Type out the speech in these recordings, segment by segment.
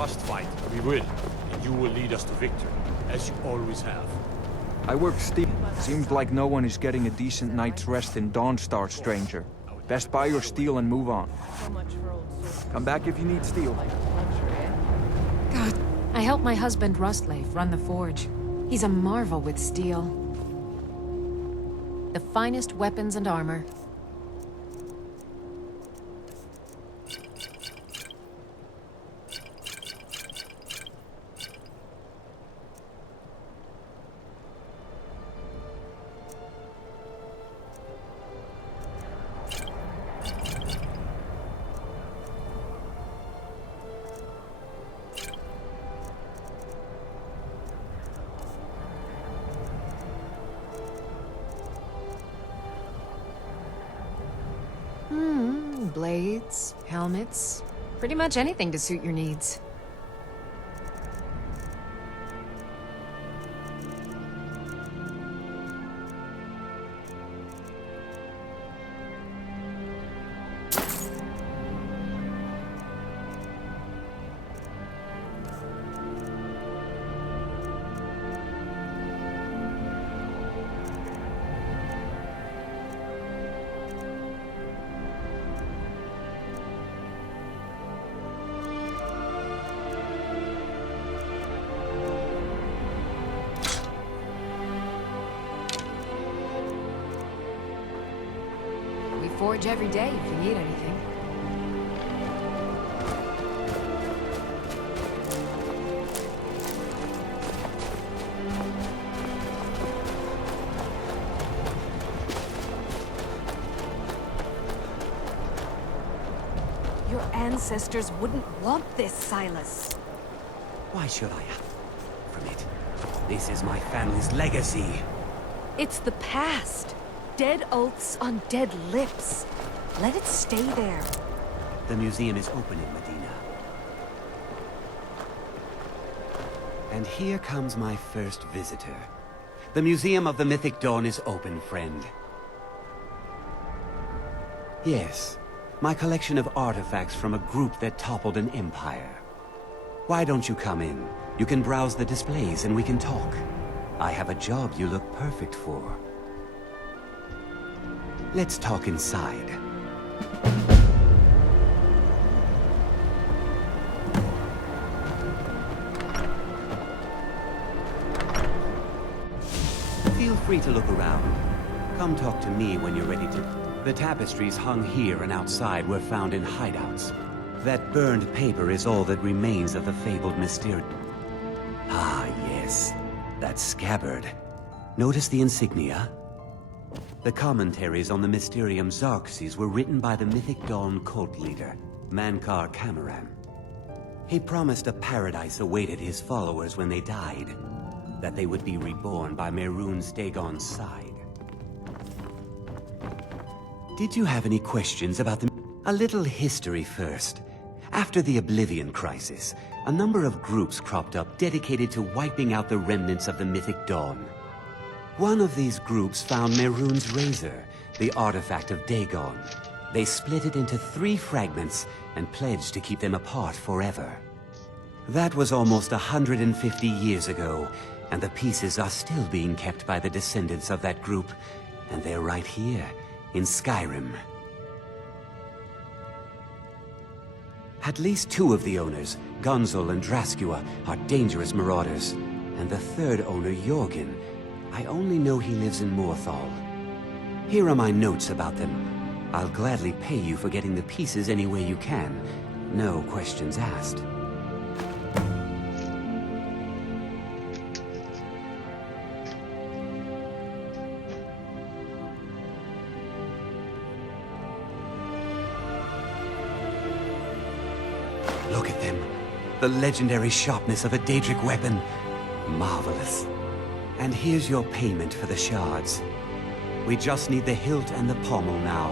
must fight, we will. And you will lead us to victory, as you always have. I work steel. Seems like no one is getting a decent night's rest in Dawnstar, stranger. Best buy your steel and move on. Come back if you need steel. God, I helped my husband Rustlave run the forge. He's a marvel with steel. The finest weapons and armor. Blades, helmets, pretty much anything to suit your needs. Forge every day if you need anything. Your ancestors wouldn't want this, Silas. Why should I have from it? This is my family's legacy. It's the past. Dead oaths on dead lips. Let it stay there. The museum is open in Medina. And here comes my first visitor. The Museum of the Mythic Dawn is open, friend. Yes, my collection of artifacts from a group that toppled an empire. Why don't you come in? You can browse the displays and we can talk. I have a job you look perfect for. Let's talk inside. Feel free to look around. Come talk to me when you're ready to. The tapestries hung here and outside were found in hideouts. That burned paper is all that remains of the fabled Mysterium. Ah, yes. That scabbard. Notice the insignia? The commentaries on the Mysterium Xarxes were written by the Mythic Dawn cult leader, Mankar Cameron. He promised a paradise awaited his followers when they died, that they would be reborn by Mehrunes Dagon's side. Did you have any questions about the... A little history first. After the Oblivion Crisis, a number of groups cropped up dedicated to wiping out the remnants of the Mythic Dawn. One of these groups found Mehrunes' razor, the artifact of Dagon. They split it into 3 fragments and pledged to keep them apart forever. That was almost 150 years ago, and the pieces are still being kept by the descendants of that group, and they're right here, in Skyrim. At least 2 of the owners, Gunzel and Draskua, are dangerous marauders, and the 3rd owner, Jorgen, I only know he lives in Morthal. Here are my notes about them. I'll gladly pay you for getting the pieces any way you can. No questions asked. Look at them. The legendary sharpness of a Daedric weapon. Marvelous. And here's your payment for the shards. We just need the hilt and the pommel now.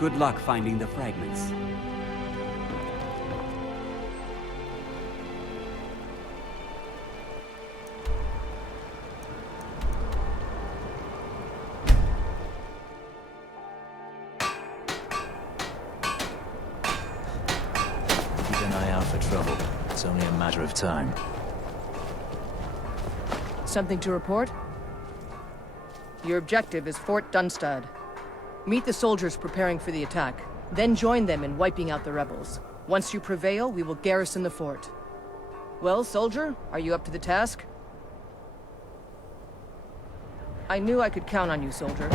Good luck finding the fragments. time. Something to report? Your objective is Fort Dunstad. Meet the soldiers preparing for the attack, then join them in wiping out the rebels. Once you prevail, we will garrison the fort. Well, soldier, are you up to the task? I knew I could count on you, soldier.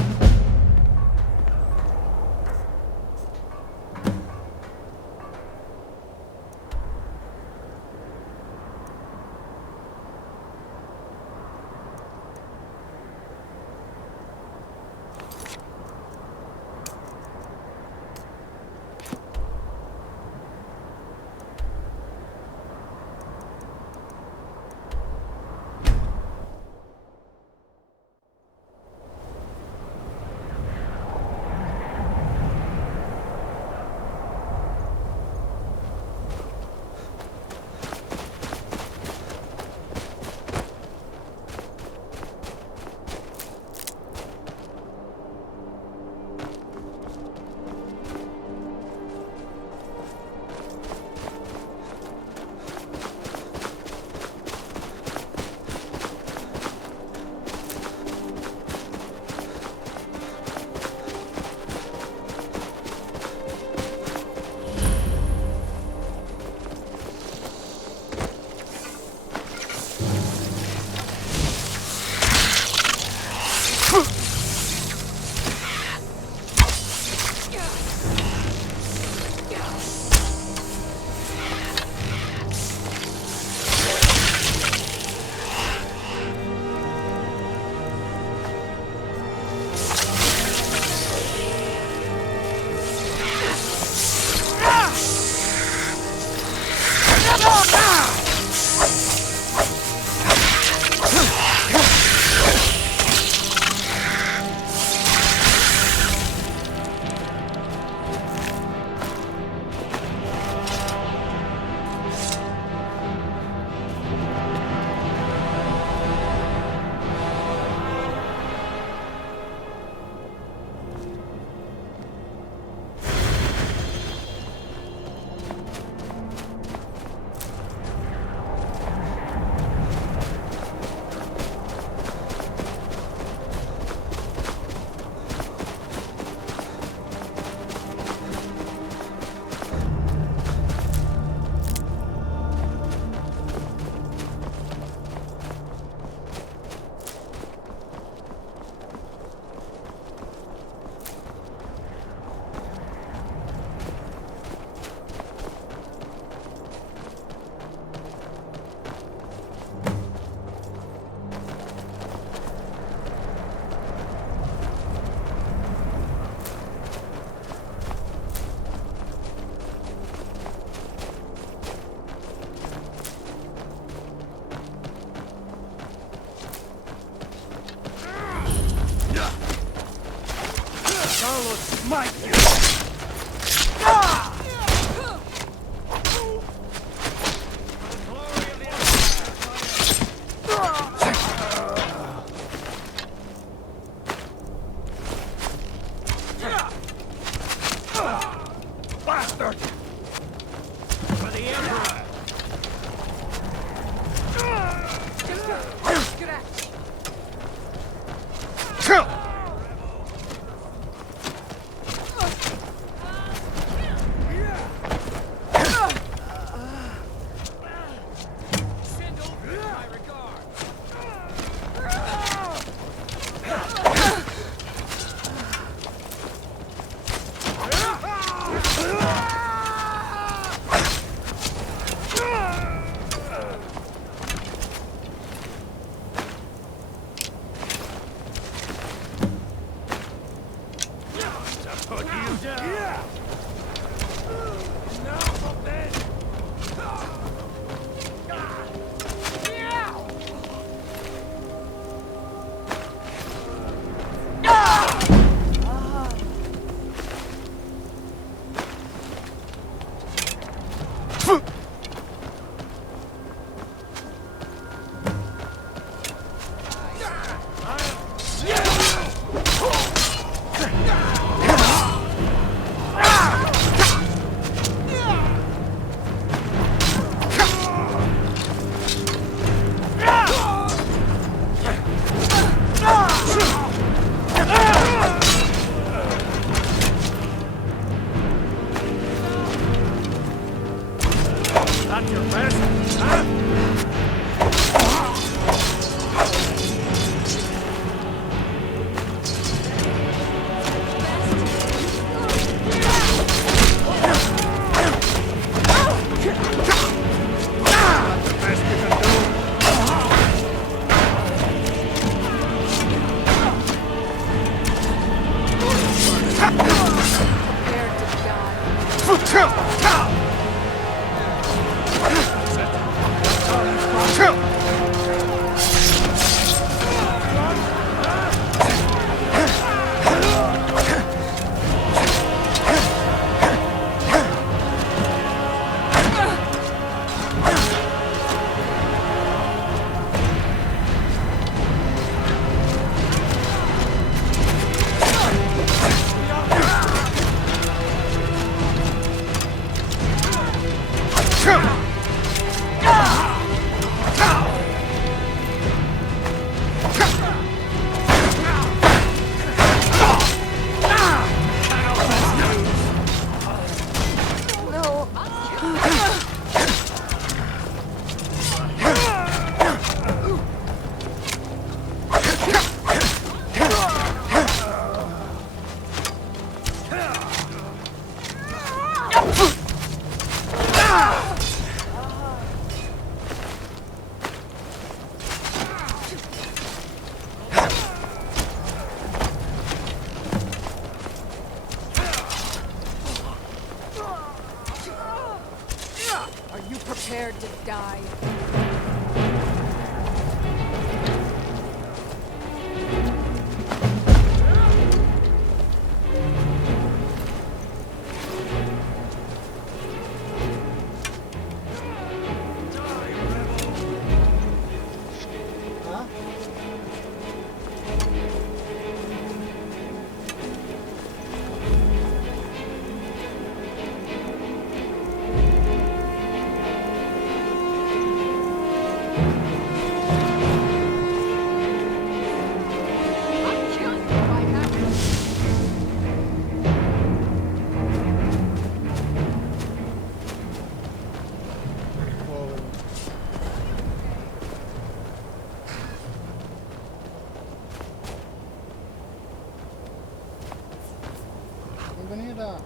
gå ner där.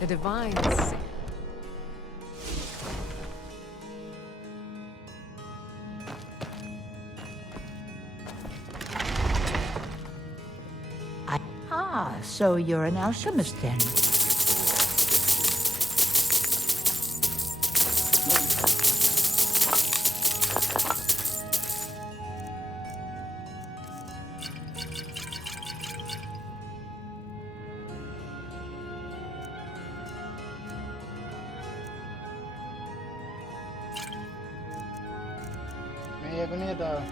The divines. Ah, so you're an alchemist then? Men jag går ner där.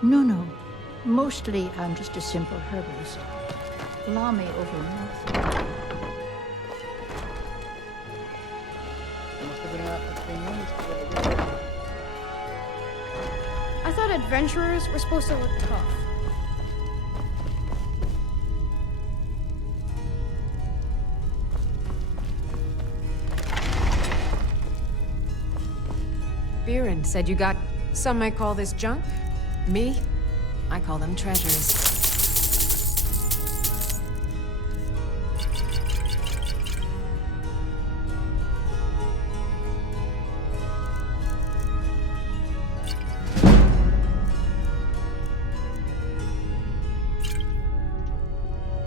No. Mostly I'm just a simple herbalist. Lami over north. Jag måste gå ner och äta springa. I thought adventurers were supposed to look tough. Viren said you got... Some might call this junk. Me? I call them treasures.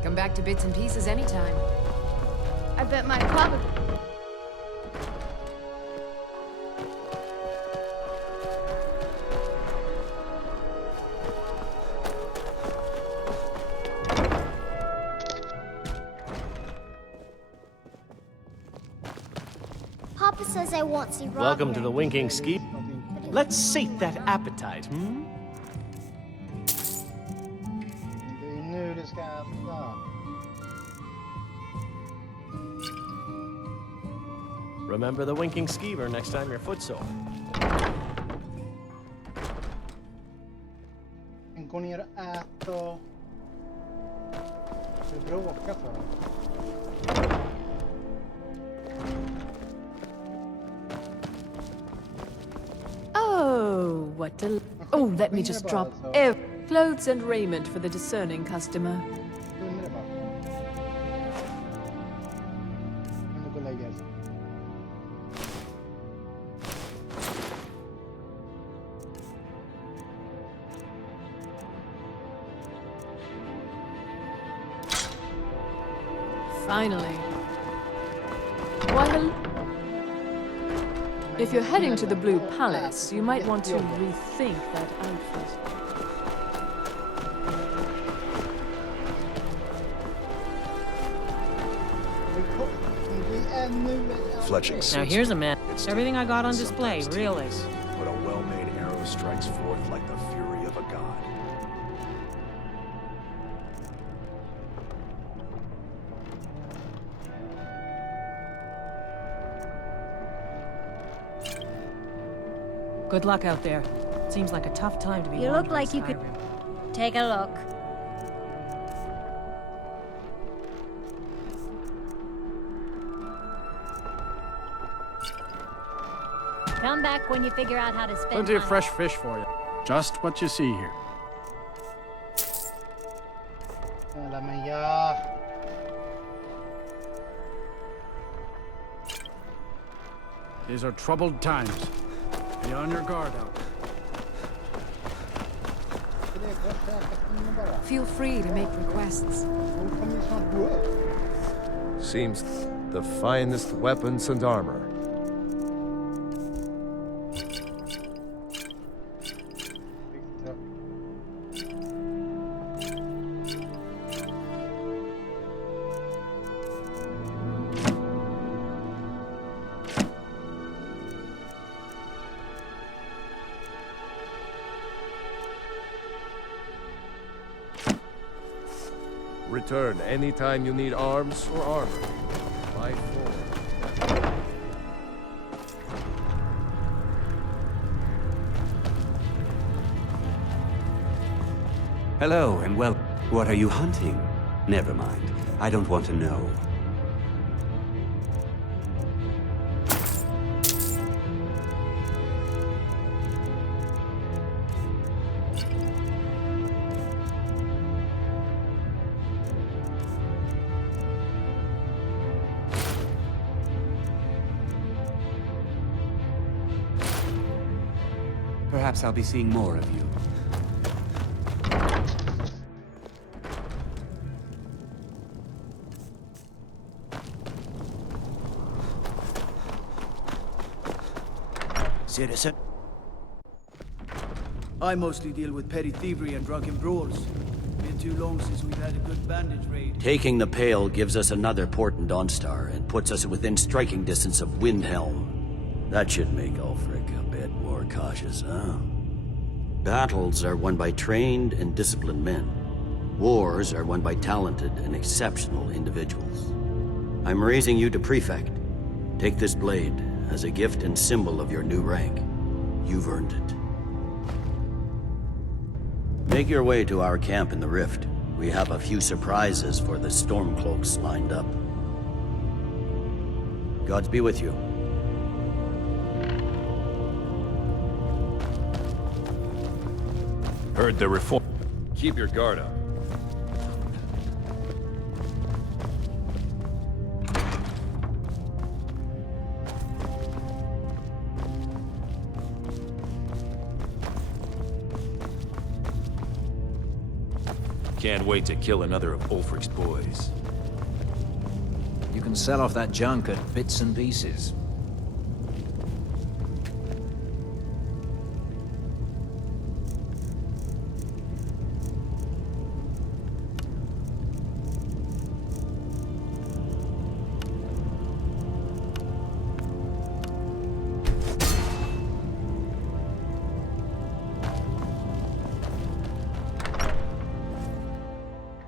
Come back to bits and pieces anytime. I bet my papa... Papa says I won't see Rob Welcome to here. the Winking Ski. Let's sate that appetite, hmm? Det är nu det ska äta. Remember the Winking Skeever next time you're footsore. Gå ner och äta. Du bråkar för. Oh, what del... Oh, let me just drop clothes and raiment for the discerning customer. Finally. Well, if you're heading to the Blue Palace, you might want to rethink that outfit. Fletching Now here's a man. Everything I got on display, sometimes really. tedious, but a well-made arrow strikes forth like the fury of a god. Good luck out there. Seems like a tough time to be You look wandering like you could... Skyrim. Take a look. Come back when you figure out how to spend Plenty of time. fresh fish for you. Just what you see here. Snälla men ja. These are troubled times. Be on your guard out there. Feel free to make requests. Seems the finest weapons and armor. Return anytime you need arms or armor. By 4. Hello, and well, what are you hunting? Never mind. I don't want to know. Perhaps I'll be seeing more of you. Citizen. I mostly deal with petty thievery and drunken brawls. Been too long since we've had a good bandage raid. Taking the Pale gives us another port in Dawnstar and puts us within striking distance of Windhelm. That should make Ulfric a bit more cautious, huh? Battles are won by trained and disciplined men. Wars are won by talented and exceptional individuals. I'm raising you to Prefect. Take this blade as a gift and symbol of your new rank. You've earned it. Make your way to our camp in the Rift. We have a few surprises for the Stormcloaks lined up. Gods be with you. Heard the reform. Keep your guard up. Can't wait to kill another of Ulfric's boys. You can sell off that junk at bits and pieces.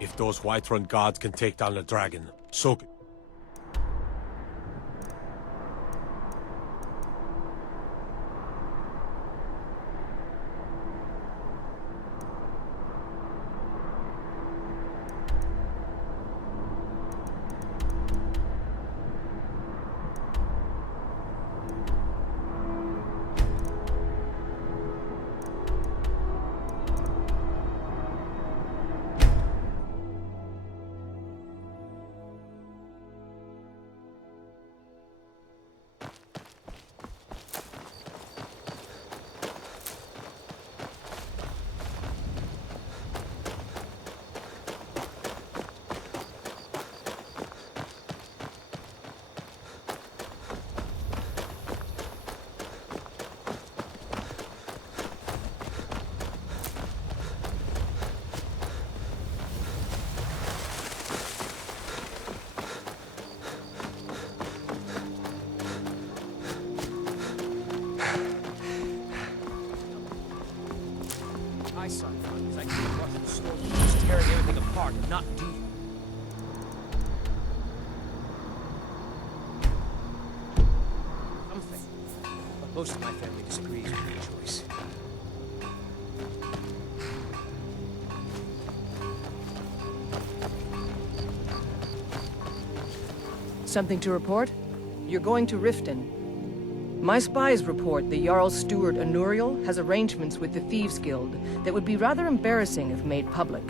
If those Whiterun gods can take down the dragon, so can... Tearing everything apart and not do. Something. But most of my family disagrees with my choice. Something to report? You're going to Riften. My spies report the Jarl's steward Anuriel has arrangements with the Thieves Guild that would be rather embarrassing if made public.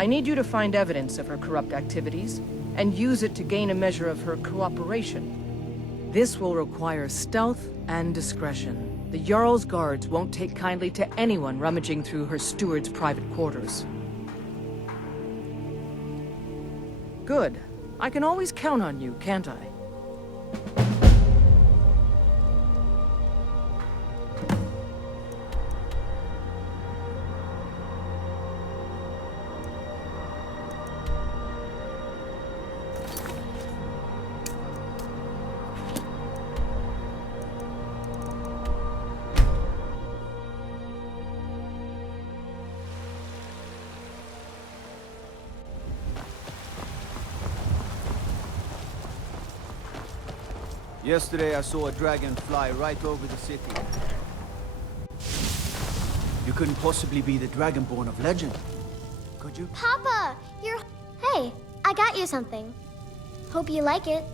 I need you to find evidence of her corrupt activities and use it to gain a measure of her cooperation. This will require stealth and discretion. The Jarl's guards won't take kindly to anyone rummaging through her steward's private quarters. Good. I can always count on you, can't I? Yesterday I saw a dragon fly right over the city. You couldn't possibly be the Dragonborn of legend, could you? Papa, you're... Hey, I got you something. Hope you like it.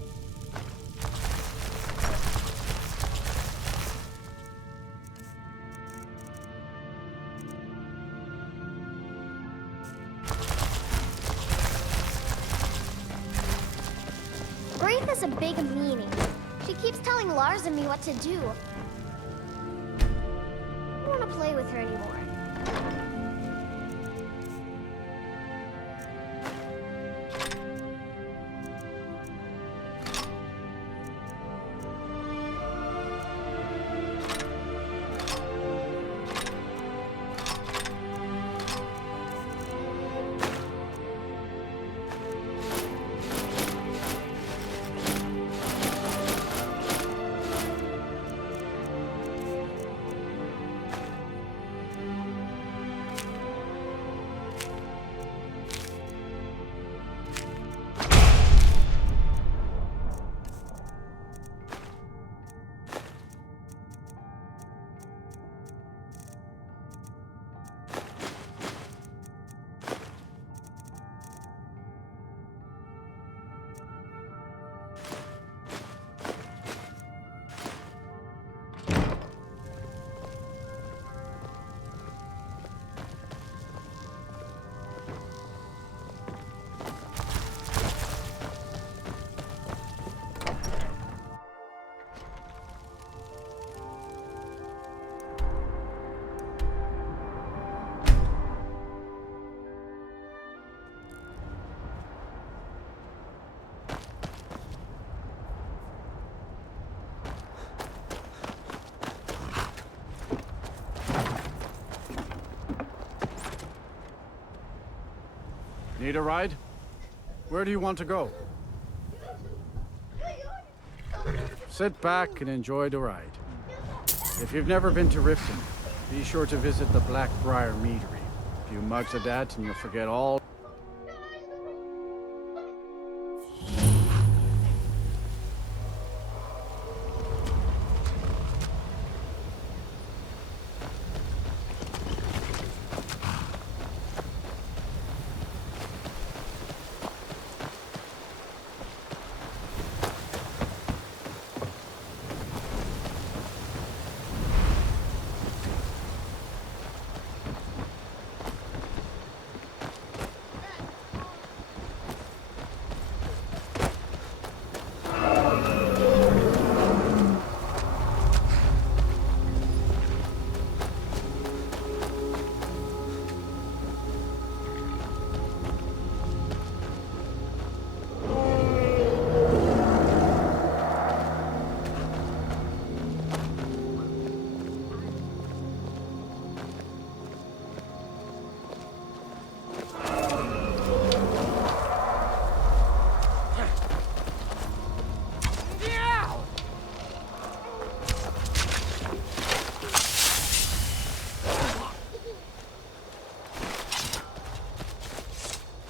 Grief is a big meaning. She keeps telling Lars and me what to do. I don't want to play with her anymore. Need a ride? Where do you want to go? Sit back and enjoy the ride. If you've never been to Riften, be sure to visit the Blackbriar Meadery. A few mugs of that and you'll forget all.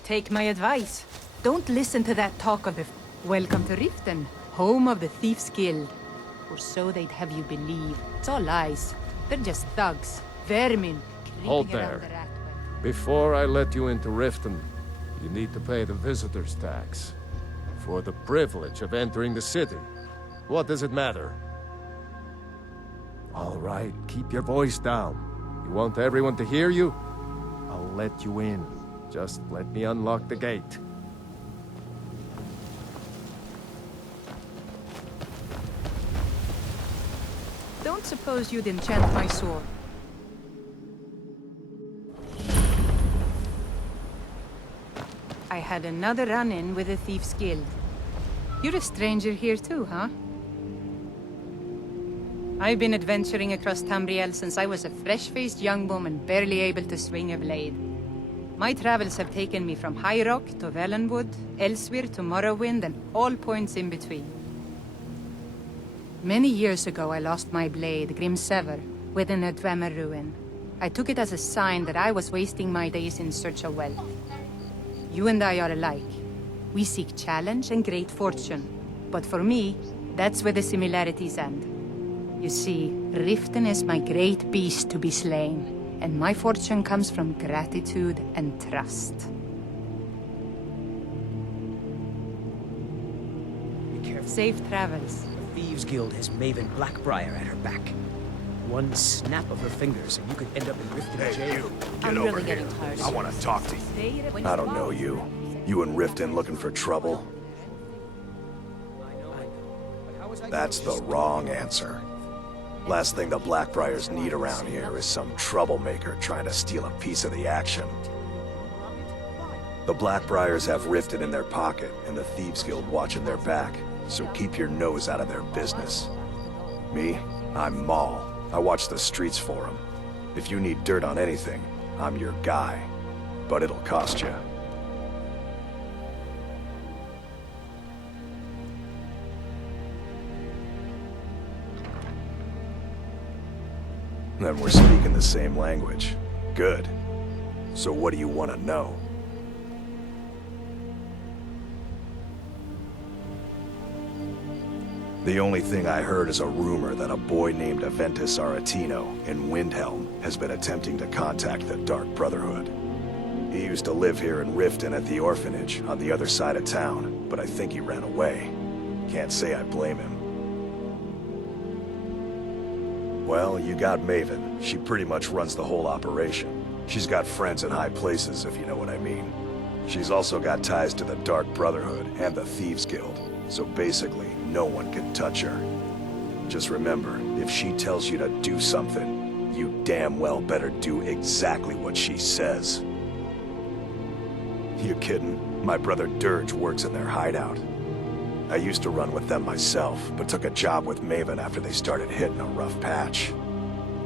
Take my advice. Don't listen to that talk of the... Welcome to Riften, home of the Thieves' Guild. Or so they'd have you believe. It's all lies. They're just thugs. Vermin. Hold creeping there. around the Ratway. Before I let you into Riften, you need to pay the visitor's tax. For the privilege of entering the city. What does it matter? All right, keep your voice down. You want everyone to hear you? I'll let you in. Just let me unlock the gate. Don't suppose you'd enchant my sword. I had another run-in with the Thieves' Guild. You're a stranger here too, huh? I've been adventuring across Tamriel since I was a fresh-faced young woman barely able to swing a blade. My travels have taken me from High Rock to Valenwood, Elsewhere to Morrowind, and all points in between. Many years ago, I lost my blade, Grimsever, within a Dwemer ruin. I took it as a sign that I was wasting my days in search of wealth. You and I are alike. We seek challenge and great fortune. But for me, That's where the similarities end. You see, Riften is my great beast to be slain, and my fortune comes from gratitude and trust. Be careful. Safe travels. The Thieves Guild has Maven Blackbriar at her back. One snap of her fingers and you could end up in Riften jail. Get over here. I want to talk to you. I don't know you. You and Riften looking for trouble? That's the wrong answer. Last thing the Blackbriars need around here is some troublemaker trying to steal a piece of the action. The Blackbriars have Riften in their pocket and the Thieves Guild watching their back, so keep your nose out of their business. Me? I'm Maul. I watch the streets for them. If you need dirt on anything, I'm your guy. But it'll cost you. Then we're speaking the same language. Good. So what do you want to know? The only thing I heard is a rumor that a boy named Aventus Aretino in Windhelm has been attempting to contact the Dark Brotherhood. He used to live here in Riften at the orphanage on the other side of town, but I think he ran away. Can't say I blame him. Well, you got Maven. She pretty much runs the whole operation. She's got friends in high places, if you know what I mean. She's also got ties to the Dark Brotherhood and the Thieves Guild, so basically, no one can touch her. Just remember, if she tells you to do something, you damn well better do exactly what she says. You kidding? My brother Dirge works in their hideout. I used to run with them myself, but took a job with Maven after they started hitting a rough patch.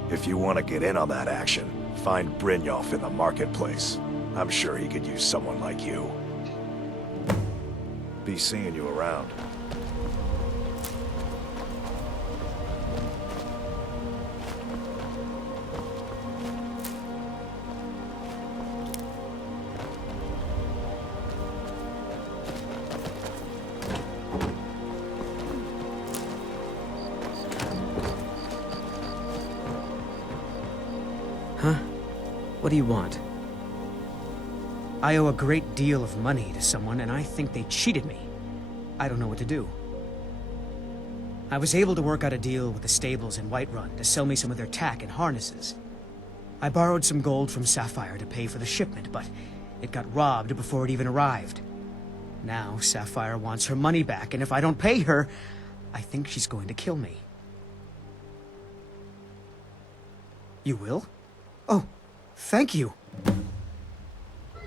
If you want to get in on that action, find Brynjolf in the marketplace. I'm sure he could use someone like you. Be seeing you around. What do you want? I owe a great deal of money to someone, and I think they cheated me. I don't know what to do. I was able to work out a deal with the stables in Whiterun to sell me some of their tack and harnesses. I borrowed some gold from Sapphire to pay for the shipment, but it got robbed before it even arrived. Now Sapphire wants her money back, and if I don't pay her, I think she's going to kill me. You will? Oh. Thank you.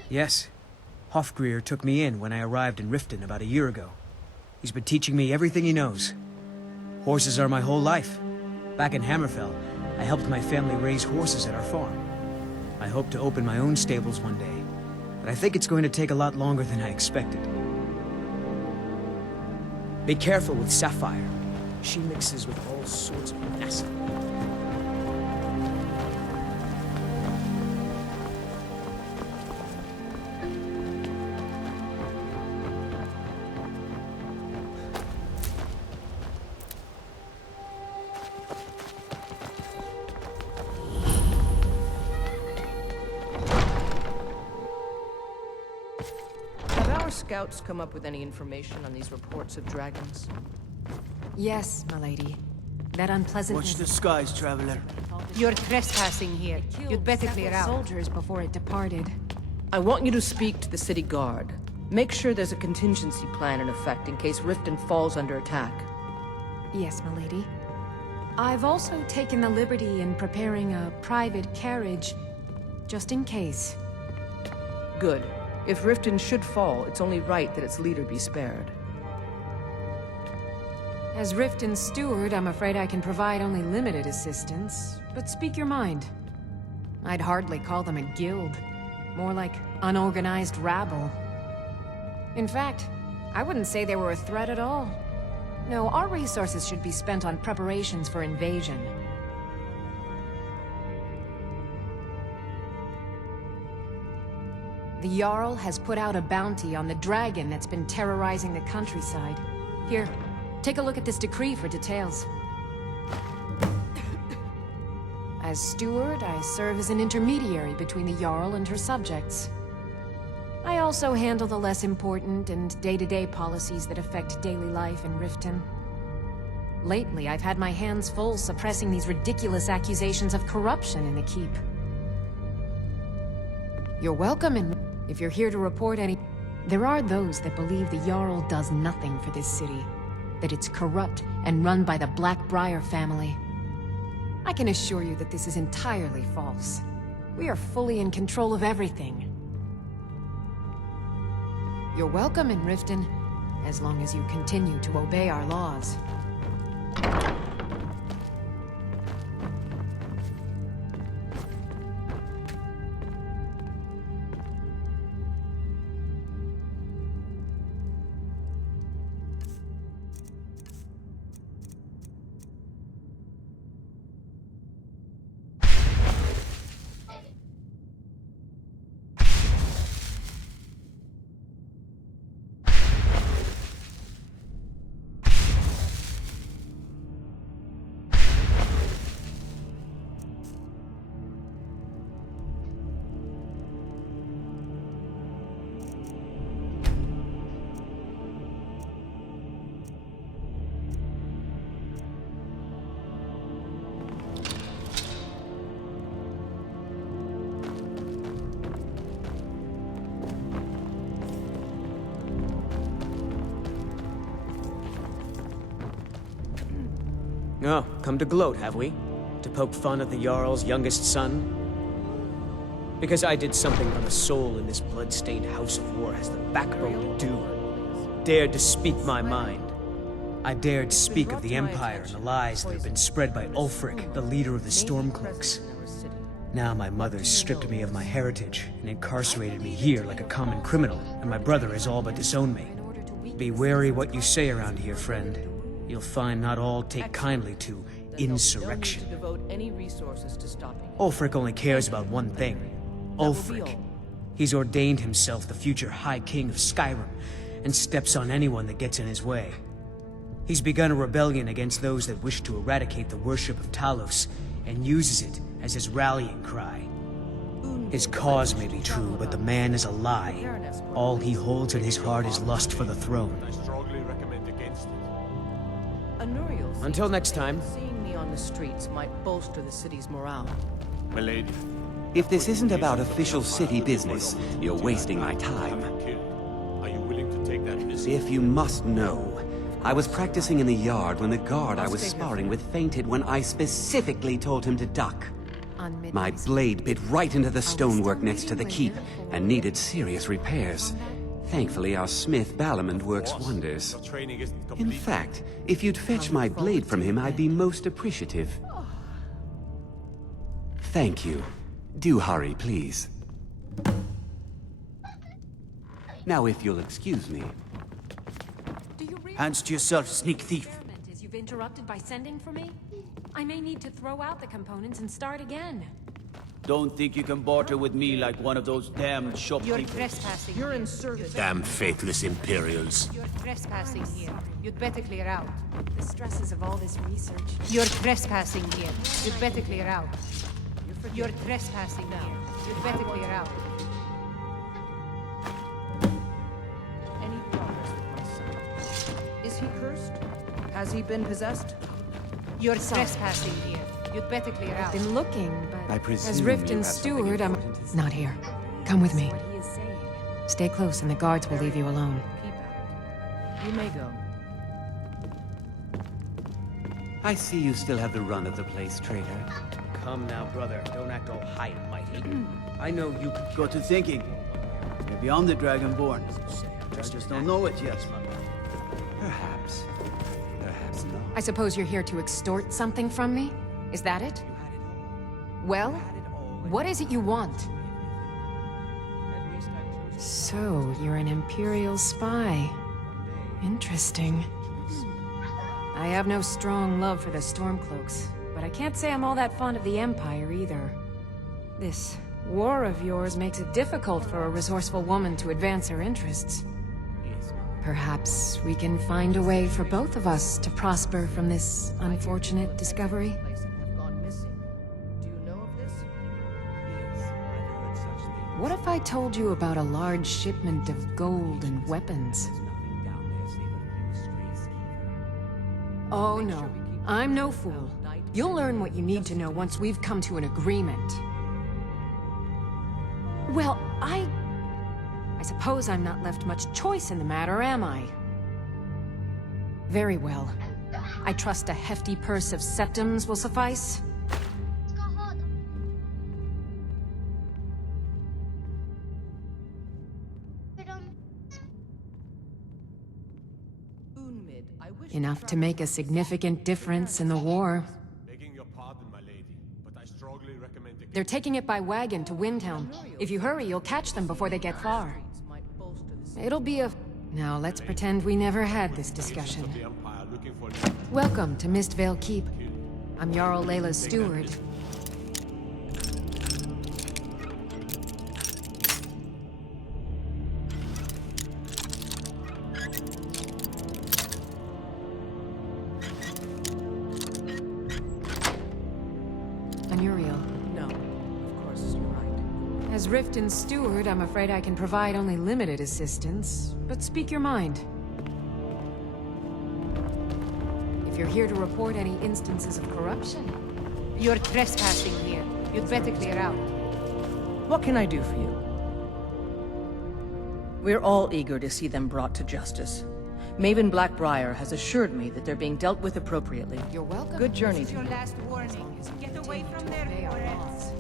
Yes. Hofgrir took me in when I arrived in Riften about a year ago. He's been teaching me everything he knows. Horses are my whole life. Back in Hammerfell, I helped my family raise horses at our farm. I hope to open my own stables one day, but I think it's going to take a lot longer than I expected. Be careful with Sapphire. She mixes with all sorts of nasty. Scouts come up with any information on these reports of dragons? Yes, my lady. That unpleasant... Watch the skies, traveler. You're trespassing here. You'd better clear out. Soldiers before it departed. I want you to speak to the city guard. Make sure there's a contingency plan in effect in case Riften falls under attack. Yes, my lady. I've also taken the liberty in preparing a private carriage, just in case. Good. If Riften should fall, it's only right that its leader be spared. As Riften's steward, I'm afraid I can provide only limited assistance, but speak your mind. I'd hardly call them a guild. More like unorganized rabble. In fact, I wouldn't say they were a threat at all. No, our resources should be spent on preparations for invasion. The Jarl has put out a bounty on the dragon that's been terrorizing the countryside. Here, Take a look at this decree for details. As steward, I serve as an intermediary between the Jarl and her subjects. I also handle the less important and day-to-day policies that affect daily life in Riften. Lately, I've had my hands full suppressing these ridiculous accusations of corruption in the keep. You're welcome, and if you're here to report any... There are those that believe the Jarl does nothing for this city, that it's corrupt and run by the Blackbriar family. I can assure you that this is entirely false. We are fully in control of everything. You're welcome in Riften, as long as you continue to obey our laws. Oh, come to gloat, have we? To poke fun at the Jarl's youngest son? Because I did something not a soul in this blood-stained house of war has the backbone to do. Dared to speak my mind. I dared speak of the Empire and the lies that have been spread by Ulfric, the leader of the Stormcloaks. Now my mother's stripped me of my heritage and incarcerated me here like a common criminal, and my brother has all but disowned me. Be wary what you say around here, friend. You'll find not all take kindly to insurrection. Ulfric only cares about one thing. Ulfric. He's ordained himself the future High King of Skyrim, and steps on anyone that gets in his way. He's begun a rebellion against those that wish to eradicate the worship of Talos, and uses it as his rallying cry. His cause may be true, but the man is a lie. All he holds in his heart is lust for the throne. I strongly recommend against it. Until next time. Seeing me on the streets might bolster the city's morale. Milady. If this isn't about official city business, you're wasting my time. Are you willing to take that risk? If you must know, I was practicing in the yard when the guard I was sparring with fainted when I specifically told him to duck. My blade bit right into the stonework next to the keep and needed serious repairs. Thankfully, our smith Balamond works wonders. In fact, if you'd fetch my blade from him, I'd be most appreciative. Thank you. Do hurry, please. Now, if you'll excuse me. Hands to yourself, sneak thief. As you've interrupted by sending for me, I may need to throw out the components and start again. Don't think you can barter with me like one of those damned shopkeepers. You're trespassing. You're in service. Damn faithless Imperials. You're trespassing here. You'd better clear out. The stresses of all this research. You're trespassing here. You'd better clear out. You're trespassing here. You'd better clear out. Any progress with my son? Is he cursed? Has he been possessed? You're trespassing here. You'd better clear out. I've been looking, but I presume as you Riften's have steward, something I'm important to say. not here. Come with me. Stay close, and the guards will leave you alone. Keep at it. You may go. I see you still have the run of the place, traitor. Come now, brother. Don't act all high and mighty. I know you could... Got to thinking. Maybe I'm the Dragonborn. I just don't know it yet. Perhaps. Perhaps not. I suppose you're here to extort something from me? Is that it? Well, what is it you want? So, you're an Imperial spy. Interesting. I have no strong love for the Stormcloaks, but I can't say I'm all that fond of the Empire either. This war of yours makes it difficult for a resourceful woman to advance her interests. Perhaps we can find a way for both of us to prosper from this unfortunate discovery. What if I told you about a large shipment of gold and weapons? Oh no, I'm no fool. You'll learn what you need to know once we've come to an agreement. Well, I suppose I'm not left much choice in the matter, am I? Very well. I trust a hefty purse of septims will suffice. Enough to make a significant difference in the war. Begging your pardon, my lady, but I strongly recommend against... They're taking it by wagon to Windhelm. If you hurry, you'll catch them before they get far. It'll be a... Now, let's pretend we never had this discussion. Welcome to Mistvale Keep. I'm Jarl Layla's steward. As Riften's steward, I'm afraid I can provide only limited assistance, but speak your mind. If you're here to report any instances of corruption... You're trespassing here. You'd better clear out. What can I do for you? We're all eager to see them brought to justice. Maven Blackbriar has assured me that they're being dealt with appropriately. You're welcome. Good journey This is to your you. last warning. Get away from there, or else.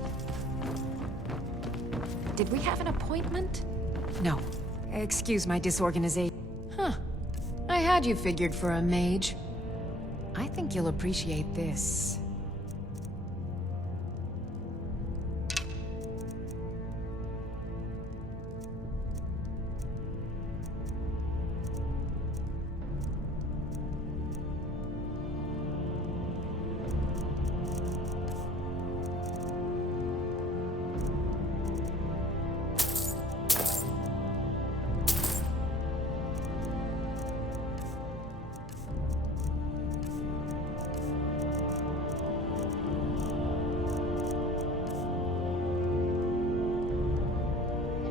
Did we have an appointment? No. Excuse my disorganization. Huh. I had you figured for a mage. I think you'll appreciate this.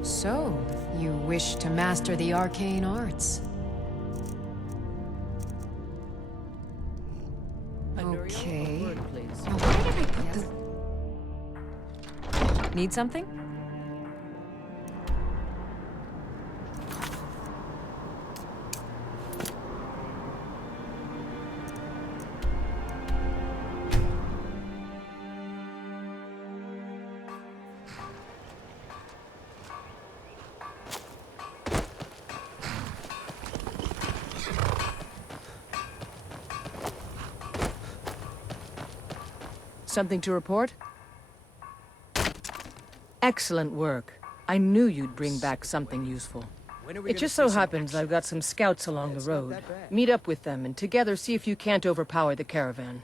So, you wish to master the arcane arts? Okay. Now, where did I put the... Need something? Something to report? Excellent work. I knew you'd bring back something useful. It just so happens I've got some scouts along the road. Meet up with them and together see if you can't overpower the caravan.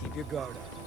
Keep your guard up.